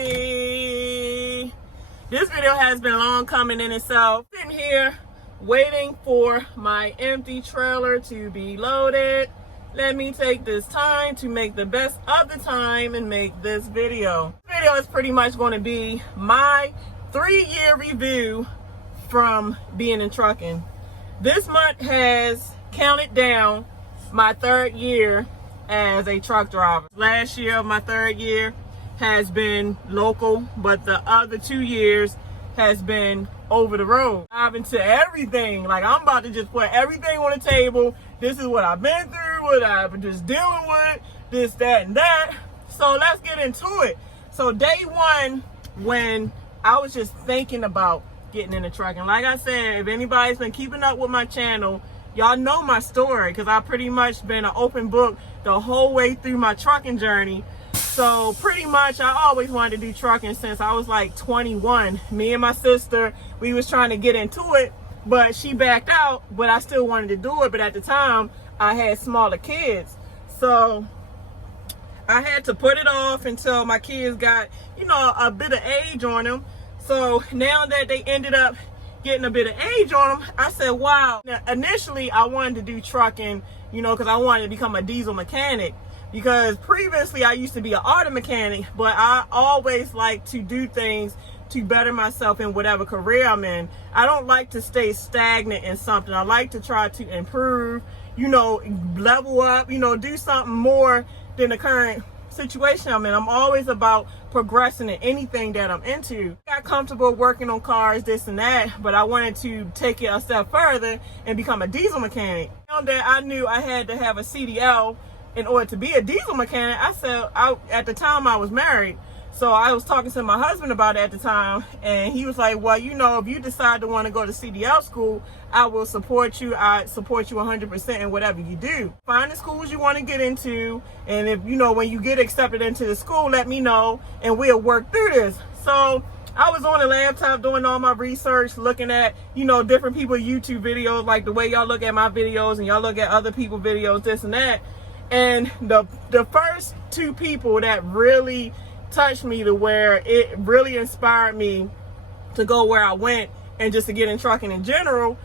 everybody. This video has been long coming in itself. Sitting here waiting for my empty trailer to be loaded. Let me take this time to make the best of the time and make this video. This video is pretty much going to be my 3-year review from being in trucking. This month has counted down my 3rd year as a truck driver. Last year of my 3rd year has been local, but the other 2 years has been over the road. Driving to everything. Like, I'm about to just put everything on the table. This is what I've been through, what I've been just dealing with, this, that, and that. So let's get into it. So day one, when I was just thinking about getting into trucking, like I said, if anybody's been keeping up with my channel, y'all know my story, because I've pretty much been an open book the whole way through my trucking journey. So pretty much I always wanted to do trucking since I was like 21. Me and my sister, we was trying to get into it, but she backed out, but I still wanted to do it. But at the time I had smaller kids, so I had to put it off until my kids got, you know, a bit of age on them. So now that they ended up getting a bit of age on them, I said, wow. Now, initially I wanted to do trucking, you know, because I wanted to become a diesel mechanic. Because previously I used to be an auto mechanic, but I always like to do things to better myself in whatever career I'm in. I don't like to stay stagnant in something. I like to try to improve, you know, level up, you know, do something more than the current situation I'm in. I'm always about progressing in anything that I'm into. I got comfortable working on cars, this and that, but I wanted to take it a step further and become a diesel mechanic. Now that I knew I had to have a CDL in order to be a diesel mechanic, I said, at the time I was married, so I was talking to my husband about it at the time, and he was like, well, you know, if you decide to want to go to CDL school, I will support you. I support you 100% in whatever you do. Find the schools you want to get into, and if, you know, when you get accepted into the school, let me know, and we'll work through this. So I was on the laptop doing all my research, looking at, you know, different people's YouTube videos, like the way y'all look at my videos and y'all look at other people's videos, this and that. And the first 2 people that really touched me to where it really inspired me to go where I went and just to get in trucking in general,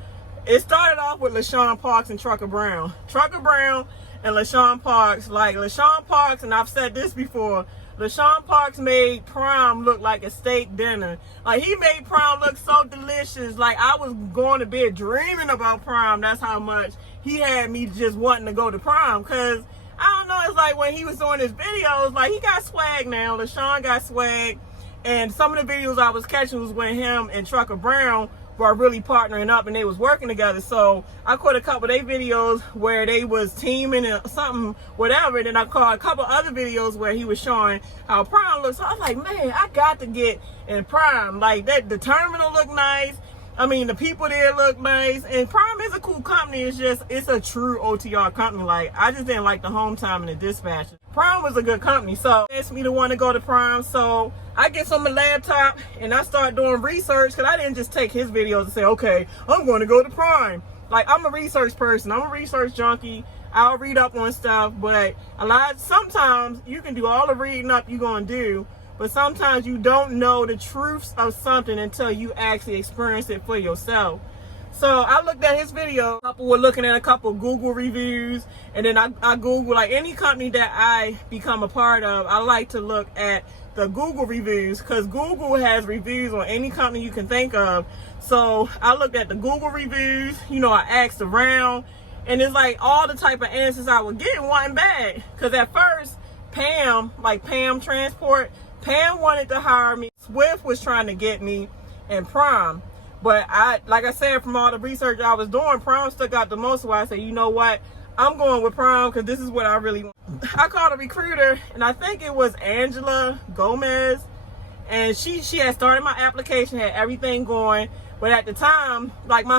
it started off with LaShawn Parks and Trucker Brown. Trucker Brown and LaShawn Parks, like LaShawn Parks, and I've said this before, LaShawn Parks made prom look like a steak dinner. Like, he made prom look so delicious. Like, I was going to bed dreaming about prom. That's how much he had me just wanting to go to prom. Because, I don't know, it's like when he was doing his videos, like, he got swag now. LaShawn got swag. And some of the videos I was catching was when him and Trucker Brown were really partnering up and they was working together. So I caught a couple of their videos where they was teaming or something, whatever. And then I caught a couple other videos where he was showing how prom looks. So I was like, man, I got to get in prom. Like, that, the terminal looked nice. I mean, the people there look nice, and Prime is a cool company. It's just, it's a true OTR company. Like, I just didn't like the home time and the dispatch. Prime was a good company, so it asked me to want to go to Prime. So I get on my laptop and I start doing research, because I didn't just take his videos and say, okay, I'm going to go to Prime. Like, I'm a research person. I'm a research junkie. I'll read up on stuff, but sometimes you can do all the reading up you're going to do, but sometimes you don't know the truths of something until you actually experience it for yourself. So I looked at his video. People were looking at a couple Google reviews, and then I Googled, like, any company that I become a part of, I like to look at the Google reviews, because Google has reviews on any company you can think of. So I looked at the Google reviews, you know, I asked around, and it's like all the type of answers I would get wasn't bad. Because at first, Pam, like Pam Transport, Pam wanted to hire me. Swift was trying to get me in Prime. But like I said, from all the research I was doing, Prime stuck out the most. So I said, you know what? I'm going with Prime, because this is what I really want. I called a recruiter, and I think it was Angela Gomez. And she had started my application, had everything going. But at the time, like, my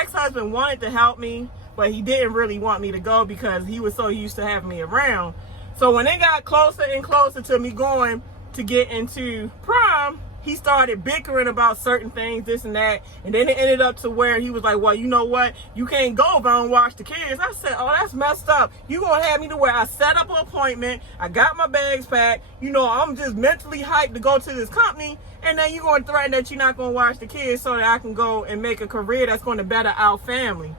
ex-husband wanted to help me, but he didn't really want me to go because he was so used to having me around. So when it got closer and closer to me going to get into Prime, he started bickering about certain things, this and that. And then it ended up to where he was like, well, you know what? You can't go if I don't watch the kids. I said, oh, that's messed up. You gonna have me to where I set up an appointment, I got my bags packed, you know, I'm just mentally hyped to go to this company, and then you gonna threaten that you're not gonna watch the kids so that I can go and make a career that's gonna better our family.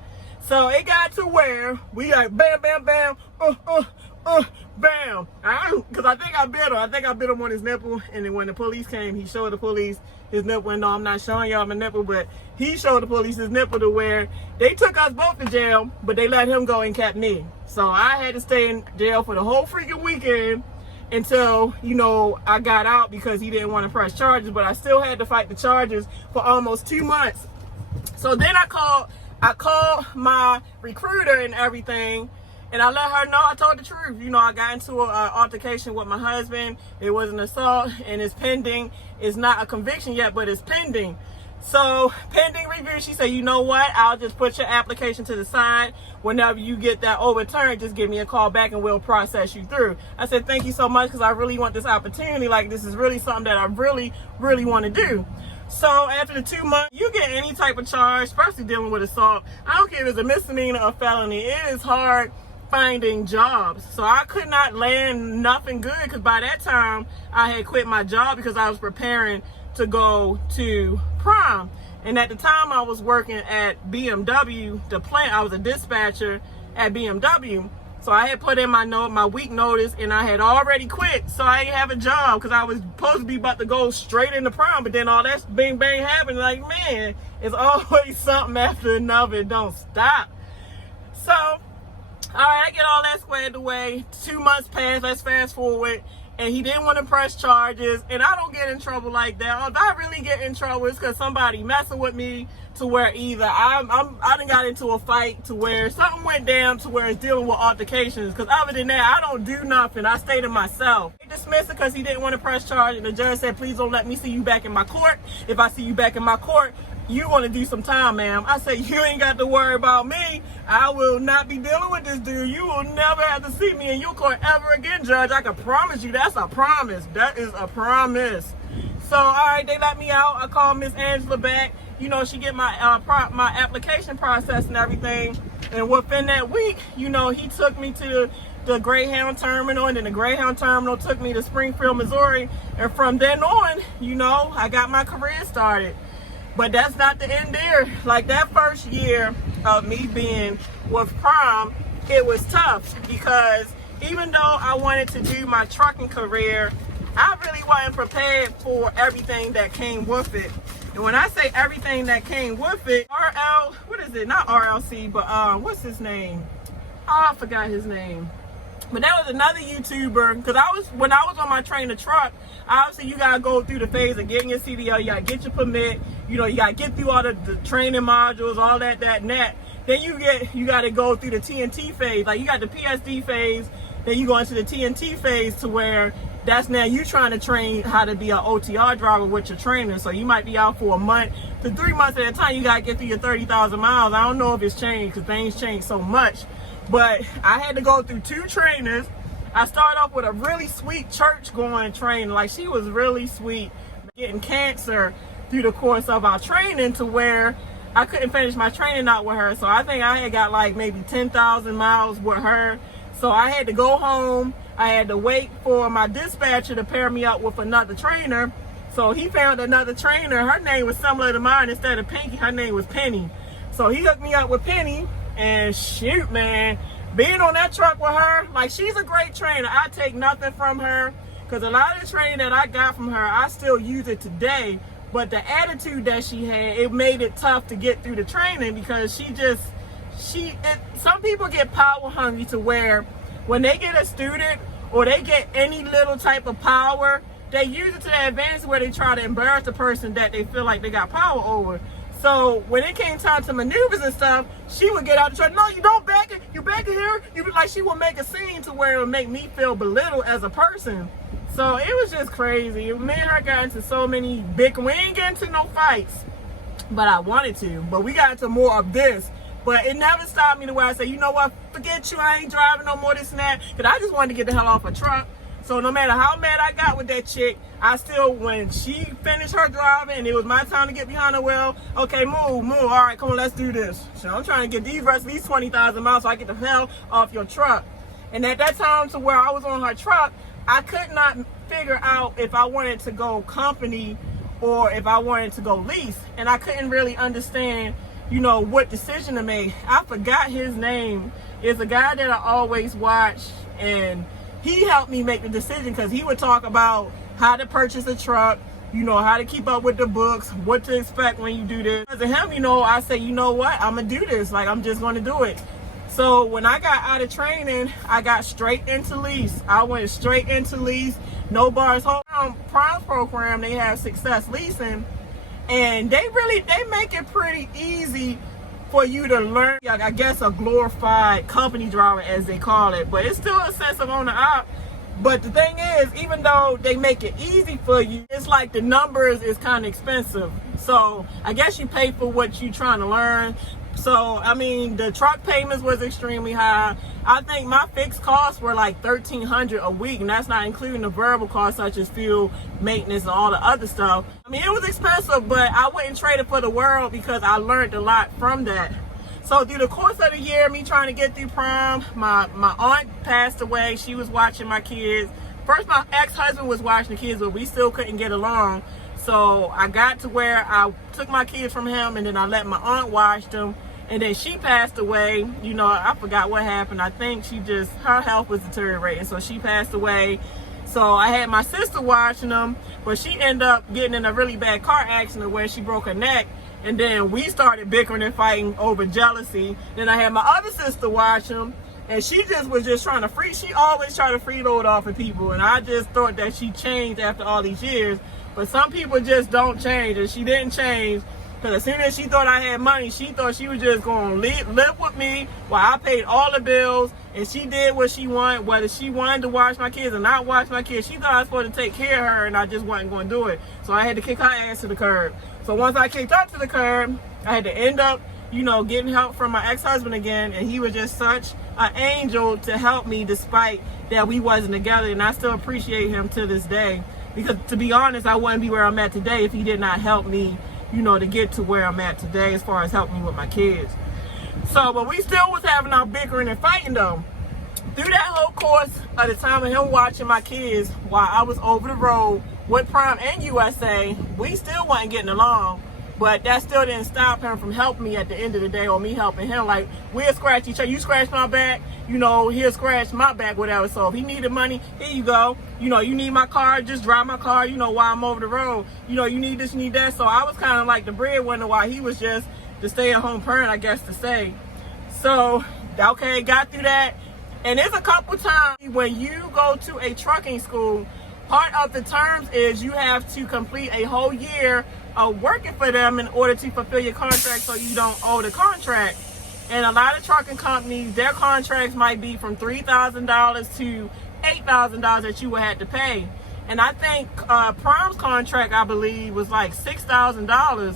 So it got to where we like bam, bam, bam, bam. Because I think I bit him. I think I bit him on his nipple. And then when the police came, he showed the police his nipple. And no, I'm not showing y'all my nipple, but he showed the police his nipple to where they took us both to jail, but they let him go and kept me. So I had to stay in jail for the whole freaking weekend until, you know, I got out because he didn't want to press charges. But I still had to fight the charges for almost 2 months. So then I called my recruiter and everything, and I let her know I told the truth. You know, I got into an altercation with my husband. It was an assault, and it's pending. It's not a conviction yet, but it's pending. So pending review, she said, you know what? I'll just put your application to the side. Whenever you get that overturned, just give me a call back and we'll process you through. I said, thank you so much, because I really want this opportunity. Like, this is really something that I really, really want to do. So after the 2 months, you get any type of charge, especially dealing with assault. I don't care if it's a misdemeanor or felony. It is hard finding jobs. So I could not land nothing good, because by that time I had quit my job because I was preparing to go to prom. And at the time I was working at BMW, the plant. I was a dispatcher at BMW. So I had put in my week notice, and I had already quit. So I didn't have a job because I was supposed to be about to go straight into prom. But then all that bang bang happened. Like, man, it's always something after another. It don't stop. So, all right, I get all that squared away. 2 months passed. Let's fast forward. And he didn't want to press charges. And I don't get in trouble like that. If I really get in trouble, it's because somebody messing with me, to where either I done got into a fight to where something went down to where it's dealing with altercations. Because other than that, I don't do nothing. I stay to myself. He dismissed it because he didn't want to press charge. And the judge said, please don't let me see you back in my court. If I see you back in my court, you want to do some time, ma'am. I said, you ain't got to worry about me. I will not be dealing with this dude. You will never have to see me in your court ever again, Judge. I can promise you. That's a promise. That is a promise. So, all right, they let me out. I called Miss Angela back. You know, she get my my application process and everything. And within that week, you know, he took me to the Greyhound Terminal, and then the Greyhound Terminal took me to Springfield, Missouri. And from then on, you know, I got my career started. But that's not the end there. Like, that first year of me being with prom, it was tough, because even though I wanted to do my trucking career, I really wasn't prepared for everything that came with it. And when I say everything that came with it, what is it? Not RLC, but what's his name? Oh, I forgot his name. But that was another YouTuber, because when I was on my trainer truck, obviously you gotta go through the phase of getting your CDL, you gotta get your permit, you know, you gotta get through all the training modules, all that and that. Then you gotta go through the TNT phase. Like, you got the PSD phase, then you go into the TNT phase, to where that's now you trying to train how to be an OTR driver with your trainer. So you might be out for a month to 3 months at a time. You gotta get through your 30,000 miles. I don't know if it's changed, because things change so much. But I had to go through 2 trainers. I started off with a really sweet church-going trainer. Like, she was really sweet. Getting cancer through the course of our training, to where I couldn't finish my training out with her. So I think I had got like maybe 10,000 miles with her. So I had to go home. I had to wait for my dispatcher to pair me up with another trainer. So he found another trainer. Her name was similar to mine. Instead of Pinky, her name was Penny. So he hooked me up with Penny. And shoot, man, being on that truck with her, like, she's a great trainer. I take nothing from her, because a lot of the training that I got from her, I still use it today. But the attitude that she had, it made it tough to get through the training, because some people get power hungry, to where when they get a student or they get any little type of power, they use it to their advantage, where they try to embarrass the person that they feel like they got power over. So when it came time to maneuvers and stuff, she would get out the truck. No, you don't back it. You back it here. You be like, she would make a scene to where it would make me feel belittled as a person. So it was just crazy. Me and her got into so many big. We ain't get into no fights, but I wanted to. But we got into more of this. But it never stopped me to where I say, you know what? Forget you. I ain't driving no more, this and that. Because I just wanted to get the hell off a truck. So no matter how mad I got with that chick, I still, when she finished her driving and it was my time to get behind the wheel, okay, move, all right, come on, let's do this. So I'm trying to get these rest of these 20,000 miles so I get the hell off your truck. And at that time, to where I was on her truck, I could not figure out if I wanted to go company or if I wanted to go lease. And I couldn't really understand, you know, what decision to make. I forgot his name. It's a guy that I always watch, and he helped me make the decision because he would talk about how to purchase a truck, you know, how to keep up with the books, what to expect when you do this. Because of him, you know, I say, you know what, I'm going to do this. Like, I'm just going to do it. So when I got out of training, I got straight into lease. I went straight into lease. No bars. Whole Prime program, they have Success Leasing. And they make it pretty easy for you to learn, I guess, a glorified company driver, as they call it. But it's still a sense of owner-op. But the thing is, even though they make it easy for you, it's like the numbers is kind of expensive. So I guess you pay for what you're trying to learn. So, I mean, the truck payments was extremely high. I think my fixed costs were like $1,300 a week, and that's not including the variable costs such as fuel, maintenance, and all the other stuff. I mean, it was expensive, but I wouldn't trade it for the world because I learned a lot from that. So through the course of the year, me trying to get through Prime, my aunt passed away. She was watching my kids. First, my ex-husband was watching the kids, but we still couldn't get along. So I got to where I took my kids from him, and then I let my aunt watch them. And then she passed away. You know, I forgot what happened. I think her health was deteriorating, so she passed away. So I had my sister watching them, but she ended up getting in a really bad car accident where she broke her neck. And then we started bickering and fighting over jealousy. Then I had my other sister watch them, and she was trying to she always tried to freeload off of people. And I just thought that she changed after all these years. But some people just don't change, and she didn't change. Because as soon as she thought I had money, she thought she was just going to live with me while I paid all the bills. And she did what she wanted, whether she wanted to watch my kids or not watch my kids. She thought I was supposed to take care of her, and I just wasn't going to do it. So I had to kick her ass to the curb. So once I kicked her to the curb, I had to end up, you know, getting help from my ex-husband again. And he was just such an angel to help me despite that we wasn't together. And I still appreciate him to this day. Because to be honest, I wouldn't be where I'm at today if he did not help me, you know, to get to where I'm at today as far as helping me with my kids. So, but we still was having our bickering and fighting though. Through that whole course of the time of him watching my kids while I was over the road with Prime and USA, we still wasn't getting along. But that still didn't stop him from helping me at the end of the day, or me helping him. Like, we'll scratch each other. You scratch my back, you know, he'll scratch my back, whatever. So if he needed money, here you go. You know, you need my car, just drive my car, you know, while I'm over the road. You know, you need this, you need that. So I was kind of like the breadwinner while he was just the stay-at-home parent, I guess to say. So, okay, got through that. And there's a couple times when you go to a trucking school, part of the terms is you have to complete a whole year of working for them in order to fulfill your contract so you don't owe the contract. And a lot of trucking companies, their contracts might be from $3,000 to $8,000 that you would have to pay. And I think Prime's contract, I believe, was like $6,000.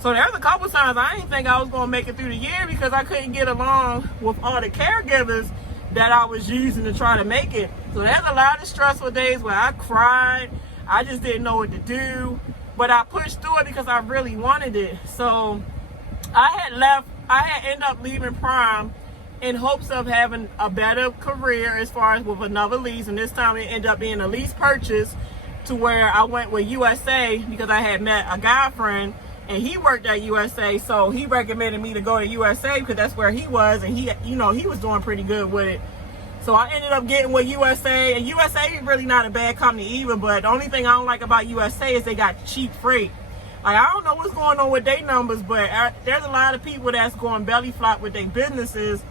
So there's a couple times I didn't think I was going to make it through the year because I couldn't get along with all the caregivers that I was using to try to make it. So there's a lot of stressful days where I cried. I just didn't know what to do. But I pushed through it because I really wanted it. So I had ended up leaving Prime in hopes of having a better career as far as with another lease. And this time it ended up being a lease purchase to where I went with USA because I had met a guy friend and he worked at USA. So he recommended me to go to USA because that's where he was. And he, you know, he was doing pretty good with it. So I ended up getting with USA, and USA is really not a bad company either, but the only thing I don't like about USA is they got cheap freight. Like, I don't know what's going on with their numbers, but there's a lot of people that's going belly flop with their businesses,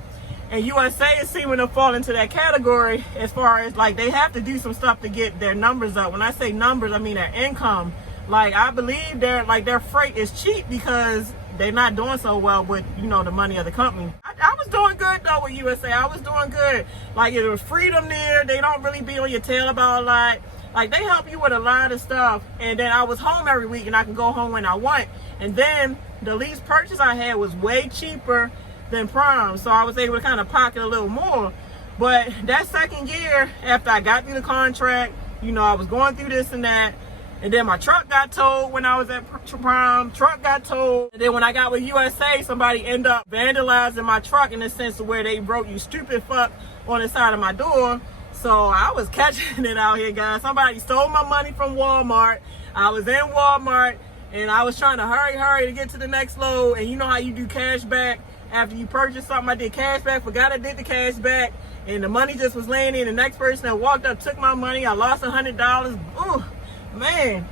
and USA is seeming to fall into that category as far as, like, they have to do some stuff to get their numbers up. When I say numbers, I mean their income. Like, I believe their freight is cheap because they're not doing so well with, you know, the money of the company. I was doing good though with USA. I was doing good. Like, it was freedom there. They don't really be on your tail about a lot. Like, they help you with a lot of stuff. And then I was home every week and I can go home when I want. And then the lease purchase I had was way cheaper than Prime. So I was able to kind of pocket a little more. But that second year, after I got through the contract, you know, I was going through this and that. And then my truck got towed when I was at Prime. Truck got towed. And then when I got with USA, somebody ended up vandalizing my truck in the sense of where they wrote "you stupid fuck" on the side of my door. So I was catching it out here, guys. Somebody stole my money from Walmart. I was in Walmart and I was trying to hurry to get to the next load. And you know how you do cash back after you purchase something? I did cash back, forgot I did the cash back. And the money just was laying in. The next person that walked up took my money. I lost $100. Ooh. Man,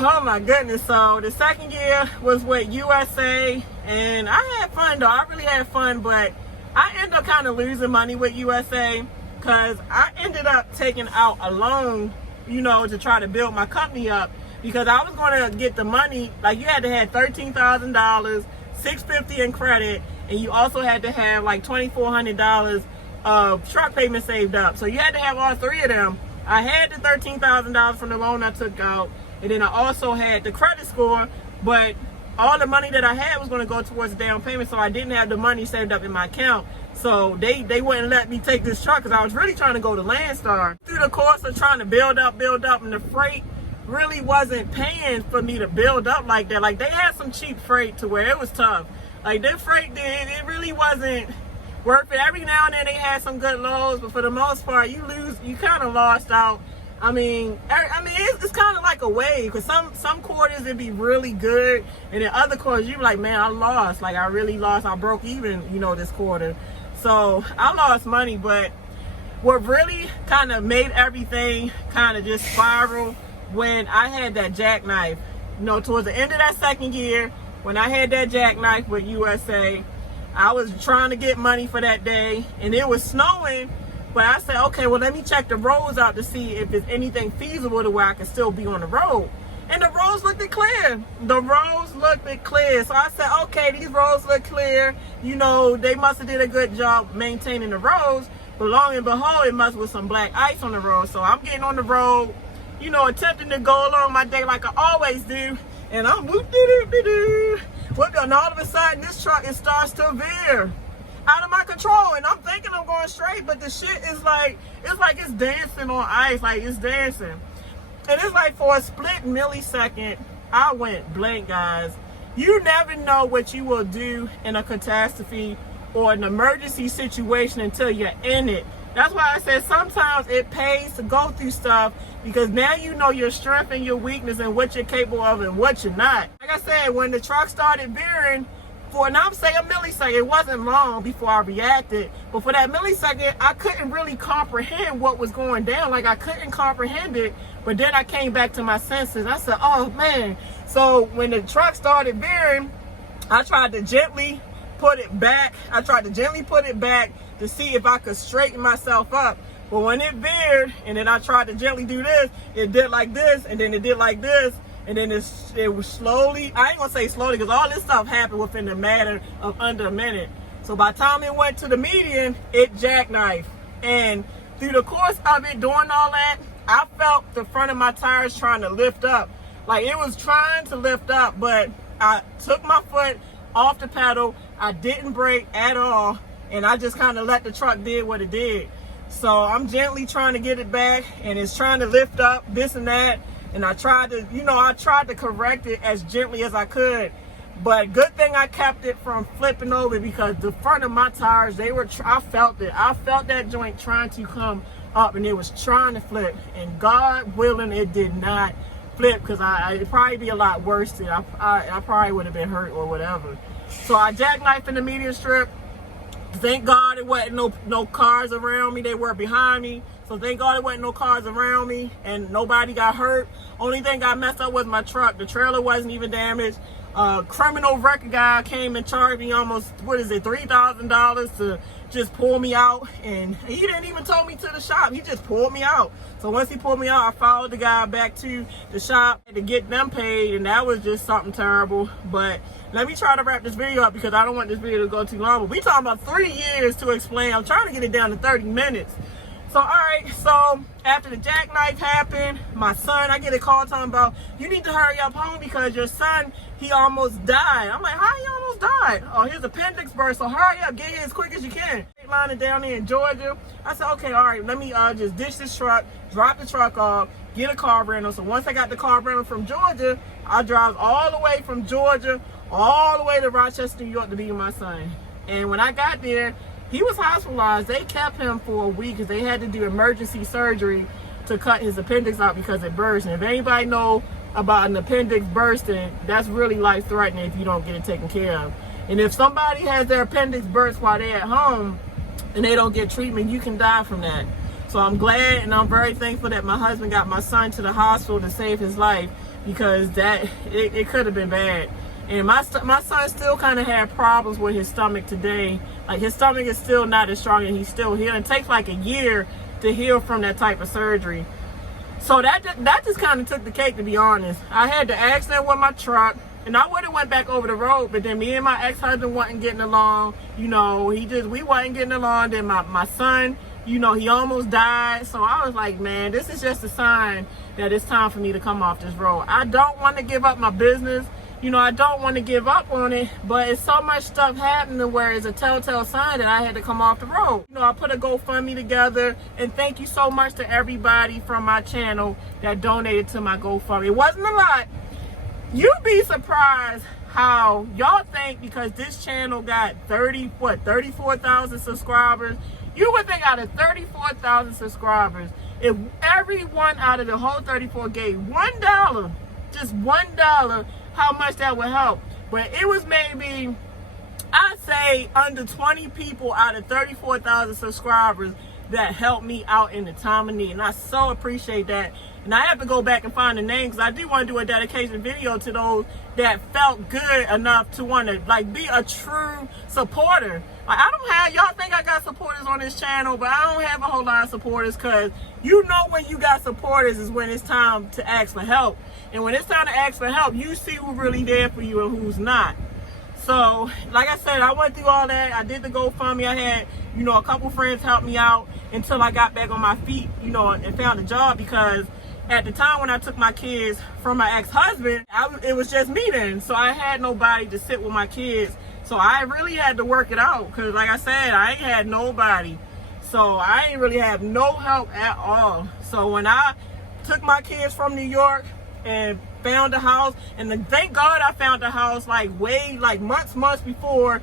oh my goodness. So the second year was with USA, and I had fun though. I really had fun, but I ended up kind of losing money with USA because I ended up taking out a loan, you know, to try to build my company up, because I was going to get the money. Like, you had to have $13,000, $650 in credit, and you also had to have like $2,400 of truck payment saved up. So you had to have all three of them. I had the $13,000 from the loan I took out, and then I also had the credit score, but all the money that I had was going to go towards the down payment, so I didn't have the money saved up in my account. So they wouldn't let me take this truck because I was really trying to go to Landstar. Through the course of trying to build up, and the freight really wasn't paying for me to build up like that. Like, they had some cheap freight to where it was tough. Like, their freight, it really wasn't worth it. Every now and then they had some good lows, but for the most part, you kind of lost out. I mean, it's kind of like a wave, because some quarters it'd be really good, and then other quarters you be like, man, I lost. Like, I really lost. I broke even, you know, this quarter. So I lost money, but what really kind of made everything kind of just spiral when I had that jackknife. You know, towards the end of that second year, when I had that jackknife with USA, I was trying to get money for that day, and it was snowing, but I said, okay, well, let me check the roads out to see if there's anything feasible to where I can still be on the road. And the roads looked clear. The roads looked clear. So I said, okay, these roads look clear. You know, they must have did a good job maintaining the roads. But lo and behold, it must with some black ice on the road. So I'm getting on the road, you know, attempting to go along my day like I always do. And I'm whoop-de-doo-de-doo. And all of a sudden, this truck, it starts to veer out of my control. And I'm thinking I'm going straight, but the shit is like, it's dancing on ice. Like, it's dancing. And it's like, for a split millisecond, I went blank, guys. You never know what you will do in a catastrophe or an emergency situation until you're in it. That's why I said sometimes it pays to go through stuff, because now you know your strength and your weakness and what you're capable of and what you're not. Like I said, when the truck started veering, and I'm saying a millisecond, it wasn't long before I reacted, but for that millisecond, I couldn't really comprehend what was going down. Like, I couldn't comprehend it, but then I came back to my senses. I said, oh man. So when the truck started veering, I tried to gently put it back. To see if I could straighten myself up. But when it veered, and then I tried to gently do this, it did like this, and then it did like this, and then it was slowly, I ain't gonna say slowly, because all this stuff happened within the matter of under a minute. So by the time it went to the median, it jackknifed. And through the course of it doing all that, I felt the front of my tires trying to lift up. Like, it was trying to lift up, but I took my foot off the pedal. I didn't brake at all. And I just kind of let the truck did what it did. So I'm gently trying to get it back, and it's trying to lift up, this and that. And I tried to correct it as gently as I could. But good thing I kept it from flipping over, because the front of my tires, I felt it. I felt that joint trying to come up, and it was trying to flip. And God willing, it did not flip, because it'd probably be a lot worse than I probably would have been hurt or whatever. So I jackknifed in the median strip. Thank God it wasn't no cars around me. They were behind me. So thank God it wasn't no cars around me, and nobody got hurt. Only thing got messed up was my truck. The trailer wasn't even damaged. Criminal record guy came and charged me almost, $3,000 to just pull me out. And he didn't even tow me to the shop. He just pulled me out. So once he pulled me out, I followed the guy back to the shop to get them paid. And that was just something terrible. But let me try to wrap this video up, because I don't want this video to go too long. But we talking about 3 years to explain. I'm trying to get it down to 30 minutes. So, all right, so after the jackknife happened, my son, I get a call talking about, you need to hurry up home because your son, he almost died. I'm like, how he almost died? Oh, his appendix burst, so hurry up, get here as quick as you can. Lining down there in Georgia. I said, okay, all right, let me just ditch this truck, drop the truck off, get a car rental. So once I got the car rental from Georgia, I drive all the way from Georgia, all the way to Rochester, New York to be with my son. And when I got there, he was hospitalized. They kept him for a week because they had to do emergency surgery to cut his appendix out because it burst. And if anybody know about an appendix bursting, that's really life-threatening if you don't get it taken care of. And if somebody has their appendix burst while they're at home and they don't get treatment, you can die from that. So I'm glad and I'm very thankful that my husband got my son to the hospital to save his life, because it could have been bad. And my son still kind of had problems with his stomach today. Like, his stomach is still not as strong and he's still healing. It takes like a year to heal from that type of surgery. So that just kind of took the cake, to be honest. I had the accident with my truck, and I would have went back over the road, but then me and my ex-husband wasn't getting along. You know, we wasn't getting along. Then my son, you know, he almost died. So I was like, man, this is just a sign that it's time for me to come off this road. I don't want to give up my business. You know, I don't want to give up on it, but it's so much stuff happening where it's a telltale sign that I had to come off the road. You know, I put a GoFundMe together, and thank you so much to everybody from my channel that donated to my GoFundMe. It wasn't a lot. You'd be surprised how y'all think, because this channel got 34,000 subscribers. You would think out of 34,000 subscribers, if everyone out of the whole 34 gave $1, just $1, how much that would help. But it was maybe, I'd say, under 20 people out of 34,000 subscribers that helped me out in the time of need. And I so appreciate that. And I have to go back and find the names, because I do want to do a dedication video to those that felt good enough to want to, like, be a true supporter. Like, I don't have, y'all think I got supporters on this channel, but I don't have a whole lot of supporters, because you know when you got supporters is when it's time to ask for help. And when it's time to ask for help, you see who's really there for you and who's not. So, like I said, I went through all that. I did the GoFundMe. I had, you know, a couple friends help me out until I got back on my feet, you know, and found a job, because at the time when I took my kids from my ex-husband, it was just me then. So I had nobody to sit with my kids. So I really had to work it out, because like I said, I ain't had nobody. So I ain't really have no help at all. So when I took my kids from New York and found a house, and then thank God I found a house like months before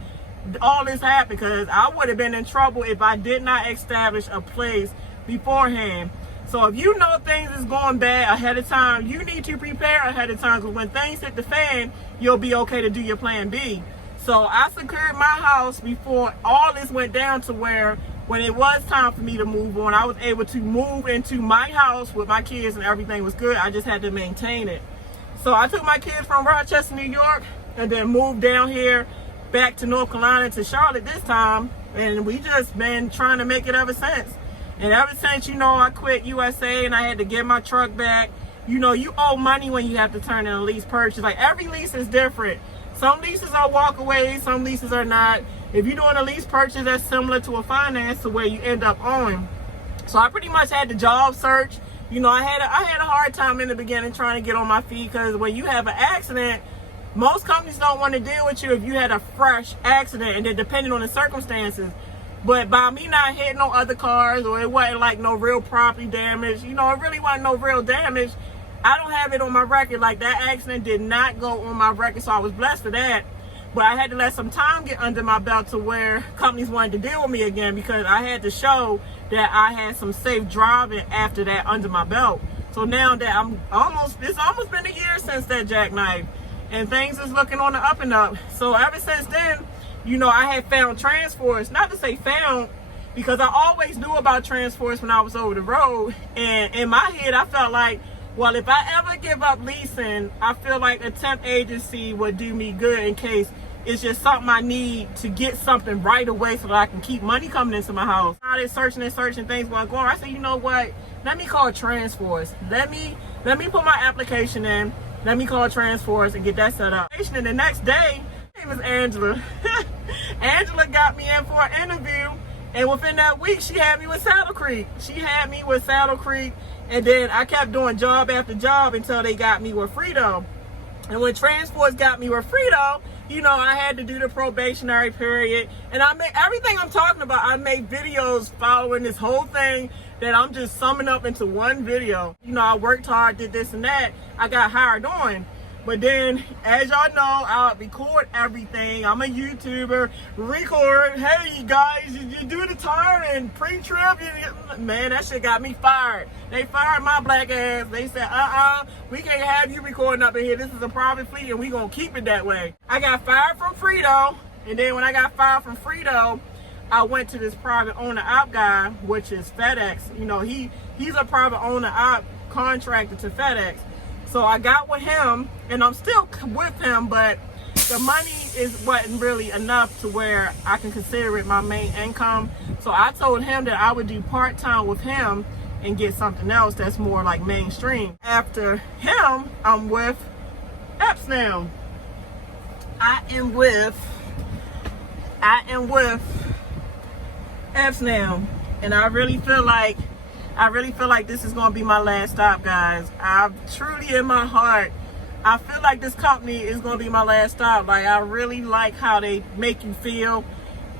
all this happened, because I would have been in trouble if I did not establish a place beforehand. So if you know things is going bad ahead of time, you need to prepare ahead of time, because when things hit the fan, you'll be okay to do your plan B. So I secured my house before all this went down, to where when it was time for me to move on, I was able to move into my house with my kids and everything was good. I just had to maintain it. So I took my kids from Rochester, New York, and then moved down here back to North Carolina, to Charlotte this time. And we just been trying to make it ever since. And ever since, you know, I quit USA and I had to get my truck back. You know, you owe money when you have to turn in a lease purchase. Like, every lease is different. Some leases are walkaways, some leases are not. If you're doing a lease purchase, that's similar to a finance, to where you end up owing. So I pretty much had the job search. You know, I had a hard time in the beginning trying to get on my feet, because when you have an accident, most companies don't want to deal with you if you had a fresh accident, and then depending on the circumstances. But by me not hitting no other cars, or it wasn't like no real property damage, you know, it really wasn't no real damage. I don't have it on my record. Like, that accident did not go on my record, so I was blessed for that. But I had to let some time get under my belt to where companies wanted to deal with me again, because I had to show that I had some safe driving after that under my belt. So now that it's almost been a year since that jackknife, and things is looking on the up and up. So ever since then, you know, I had found Transforce. Not to say found, because I always knew about Transforce when I was over the road. And in my head, I felt like, well, if I ever give up leasing, I feel like a temp agency would do me good, in case it's just something I need to get something right away, so that I can keep money coming into my house. I started searching and searching things while going. I said, you know what? Let me call Transforce. Let me put my application in. Let me call Transforce and get that set up. And the next day, her name is Angela. Angela got me in for an interview, And within that week, she had me with Saddle Creek. And then I kept doing job after job until they got me with Frito. And when Transports got me with Frito, you know, I had to do the probationary period. And I make everything I'm talking about, I make videos following this whole thing that I'm just summing up into one video. You know, I worked hard, did this and that. I got hired on. But then, as y'all know, I record everything. I'm a YouTuber, record, hey you guys, you do the time and pre-trip. Man, that shit got me fired. They fired my black ass. They said, we can't have you recording up in here. This is a private fleet and we gonna keep it that way. I got fired from Frito, and then when I got fired from Frito, I went to this private owner op guy, which is FedEx. You know, he's a private owner op contractor to FedEx. So I got with him, and I'm still with him, but the money wasn't really enough to where I can consider it my main income. So I told him that I would do part-time with him and get something else that's more like mainstream. After him, I'm with Apps now. I am with Apps now, and I really feel like this is gonna be my last stop, guys. I truly, in my heart, I feel like this company is gonna be my last stop. Like, I really like how they make you feel,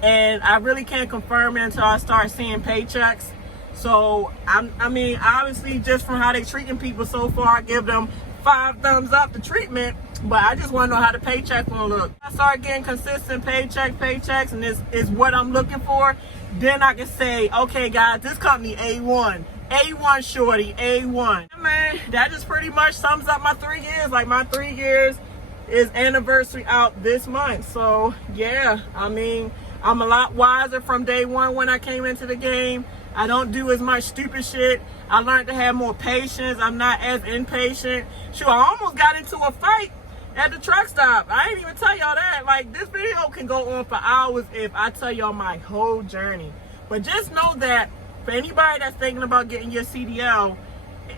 and I really can't confirm it until I start seeing paychecks. So I mean, obviously, just from how they treating people so far, I give them 5 thumbs up the treatment. But I just want to know how the paycheck gonna look. I start getting consistent paychecks, and this is what I'm looking for. Then I can say, okay, guys, this company A1 shorty, A1. Man, that just pretty much sums up my 3 years. Like, my 3 years is anniversary out this month. So yeah, I mean, I'm a lot wiser from day one when I came into the game. I don't do as much stupid shit. I learned to have more patience. I'm not as impatient. Sure, I almost got into a fight at the truck stop. I ain't even tell y'all that. Like, this video can go on for hours if I tell y'all my whole journey. But just know that for anybody that's thinking about getting your CDL,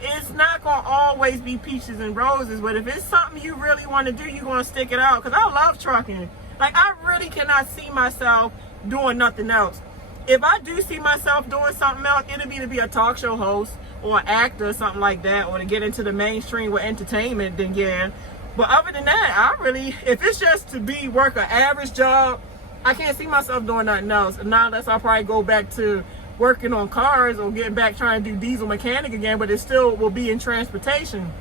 it's not gonna always be peaches and roses. But if it's something you really want to do, you're gonna stick it out. Because I love trucking. Like, I really cannot see myself doing nothing else. If I do see myself doing something else, it'll be to be a talk show host or an actor or something like that, or to get into the mainstream with entertainment, then yeah. But other than that, if it's just to work an average job, I can't see myself doing nothing else. And now unless I'll probably go back to working on cars or getting back trying to do diesel mechanic again, but it still will be in transportation.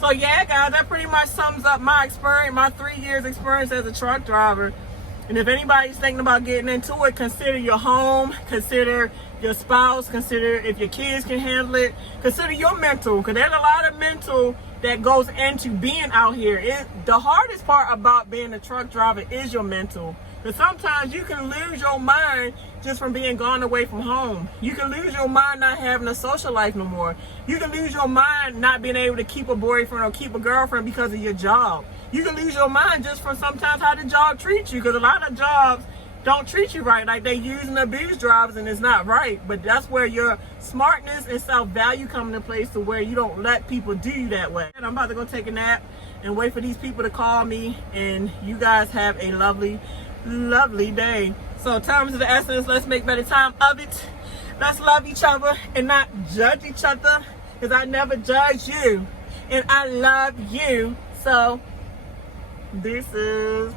So yeah, guys, that pretty much sums up my experience, my 3 years experience as a truck driver. And if anybody's thinking about getting into it, consider your home, consider your spouse, consider if your kids can handle it, consider your mental, because there's a lot of mental that goes into being out here. The hardest part about being a truck driver is your mental. Because sometimes you can lose your mind just from being gone away from home. You can lose your mind not having a social life no more. You can lose your mind not being able to keep a boyfriend or keep a girlfriend because of your job. You can lose your mind just from sometimes how the job treats you, because a lot of jobs don't treat you right. Like, they use and abuse drivers, and it's not right. But that's where your smartness and self-value come into place, to where you don't let people do you that way. And I'm about to go take a nap and wait for these people to call me, and you guys have a lovely, lovely day. So time is the essence. Let's make better time of it. Let's love each other and not judge each other, because I never judge you, and I love you. So this is